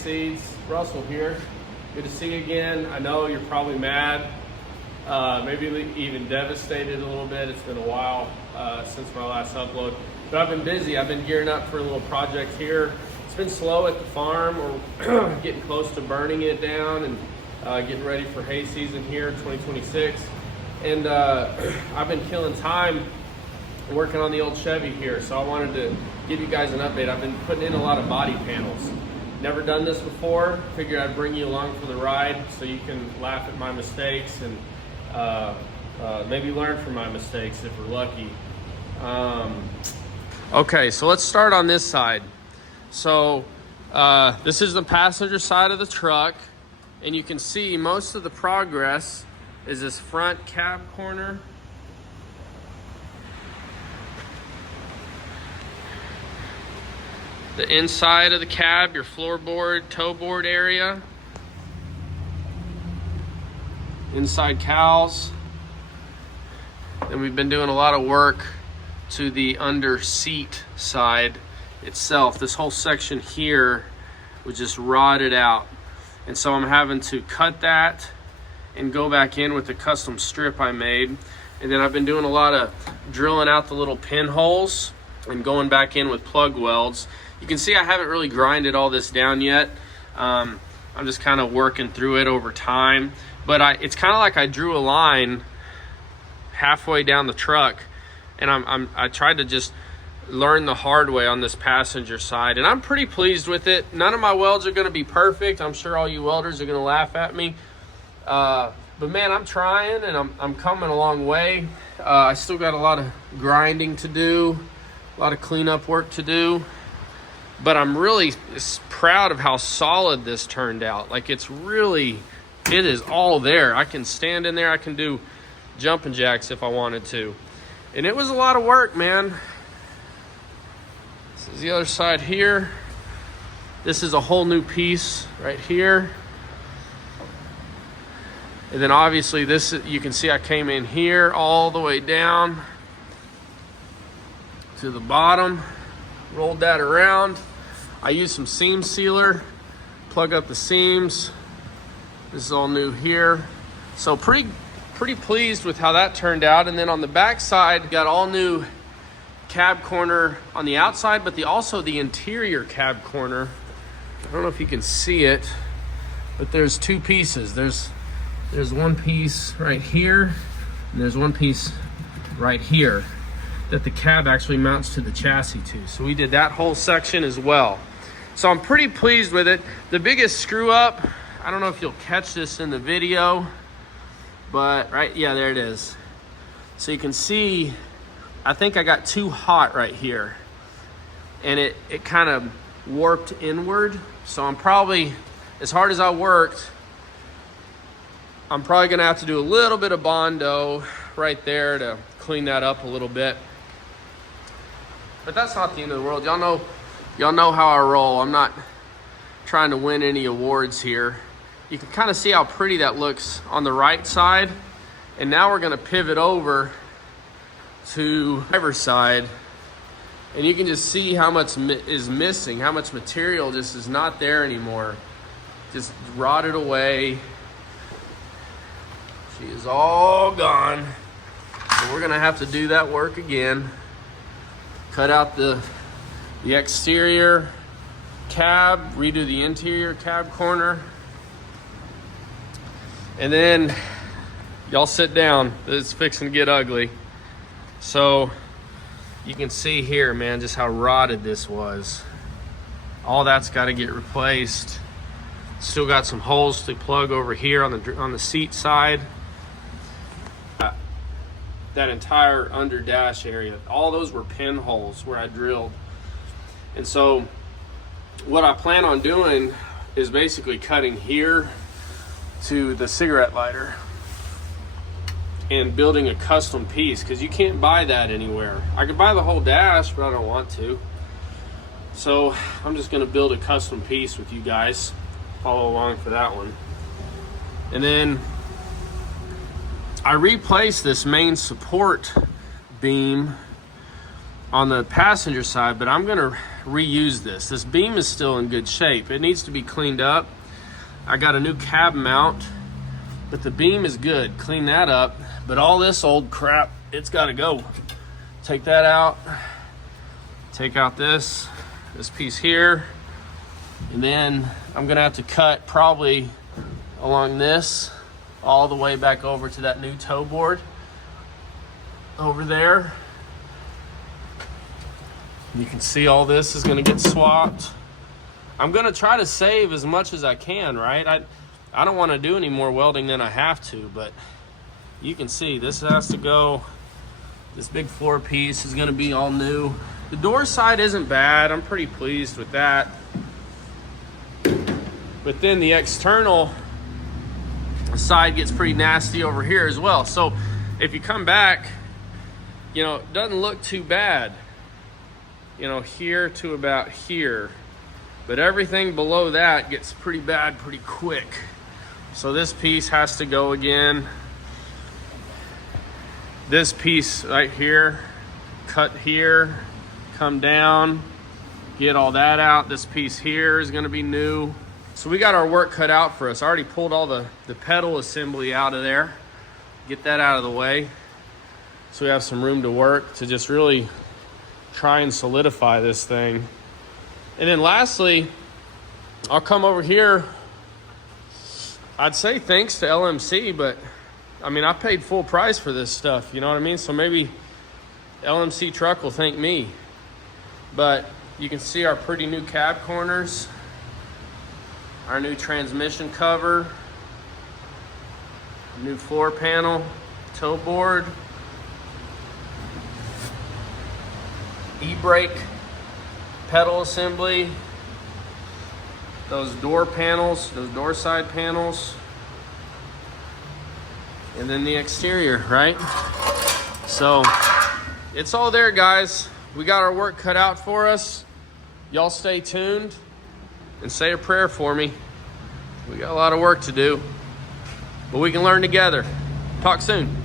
Seeds, Russell here. Good to see you again. I know you're probably mad, maybe even devastated a little bit. It's been a while since my last upload, but I've been busy. I've been gearing up for a little project here. It's been slow at the farm. We're getting close to burning it down and getting ready for hay season here, 2026. And I've been killing time working on the old Chevy here, so I wanted to give you guys an update. I've been putting in a lot of body panels. Never done this before. Figured I'd bring you along for the ride so you can laugh at my mistakes and maybe learn from my mistakes if we're lucky. Okay, so let's start on this side. So this is the passenger side of the truck, and you can see most of the progress is this front cab corner. The inside of the cab, your floorboard, toe board area. Inside cowls. Then we've been doing a lot of work to the under seat side itself. This whole section here was just rotted out. And so I'm having to cut that and go back in with the custom strip I made. And then I've been doing a lot of drilling out the little pinholes and going back in with plug welds. You can see I haven't really grinded all this down yet. I'm just kind of working through it over time. But it's kind of like I drew a line halfway down the truck, and I tried to just learn the hard way on this passenger side, and I'm pretty pleased with it. None of my welds are going to be perfect. I'm sure all you welders are going to laugh at me. But man, I'm trying, and I'm coming a long way. I still got a lot of grinding to do, a lot of cleanup work to do. But I'm really proud of how solid this turned out. Like it is all there. I can stand in there. I can do jumping jacks if I wanted to. And it was a lot of work, man. This is the other side here. This is a whole new piece right here. And then obviously this, you can see I came in here all the way down to the bottom, rolled that around. I used some seam sealer, plug up the seams. This is all new here. So pretty pleased with how that turned out. And then on the back side, got all new cab corner on the outside, but also the interior cab corner. I don't know if you can see it, but there's two pieces. There's one piece right here, and there's one piece right here that the cab actually mounts to the chassis to. So we did that whole section as well. So I'm pretty pleased with it. The biggest screw up, I don't know if you'll catch this in the video, but yeah, there it is. So you can see, I think I got too hot right here, and it kind of warped inward. So I'm probably, as hard as I worked, I'm probably gonna have to do a little bit of Bondo right there to clean that up a little bit. But that's not the end of the world. Y'all know how I roll. I'm not trying to win any awards here. You can kind of see how pretty that looks on the right side. And now we're gonna pivot over to the driver's side. And you can just see how much is missing, how much material just is not there anymore. Just rotted away. She is all gone. So we're gonna have to do that work again. Cut out the exterior cab, redo the interior cab corner. And then y'all sit down. It's fixing to get ugly. So you can see here, man, just how rotted this was. All that's got to get replaced. Still got some holes to plug over here on the seat side. That entire under dash area, all those were pinholes where I drilled. And so what I plan on doing is basically cutting here to the cigarette lighter and building a custom piece, because you can't buy that anywhere. I could buy the whole dash, but I don't want to. So I'm just gonna build a custom piece with you guys. Follow along for that one. And then I replaced this main support beam on the passenger side, but I'm gonna reuse this. This beam is still in good shape. It needs to be cleaned up. I got a new cab mount, but the beam is good. Clean that up. But all this old crap, it's gotta go. Take that out. Take out this piece here. And then I'm gonna have to cut probably along this all the way back over to that new toe board over there. You can see all this is gonna get swapped. I'm gonna try to save as much as I can, right? I don't wanna do any more welding than I have to, but you can see this has to go. This big floor piece is gonna be all new. The door side isn't bad. I'm pretty pleased with that. But then the external side gets pretty nasty over here as well. So if you come back, you know, it doesn't look too bad. You know, here to about here. But everything below that gets pretty bad pretty quick. So this piece has to go again. This piece right here, cut here, come down, get all that out. This piece here is gonna be new. So we got our work cut out for us. I already pulled all the pedal assembly out of there. Get that out of the way. So we have some room to work to just really try and solidify this thing. And then lastly, I'll come over here. I'd say thanks to LMC, but I mean, I paid full price for this stuff, you know what I mean? So maybe LMC Truck will thank me. But you can see our pretty new cab corners, our new transmission cover, new floor panel, toe board, e-brake, pedal assembly, those door panels, those door side panels, and then the exterior, right? So it's all there, guys. We got our work cut out for us. Y'all stay tuned and say a prayer for me. We got a lot of work to do, but we can learn together. Talk soon.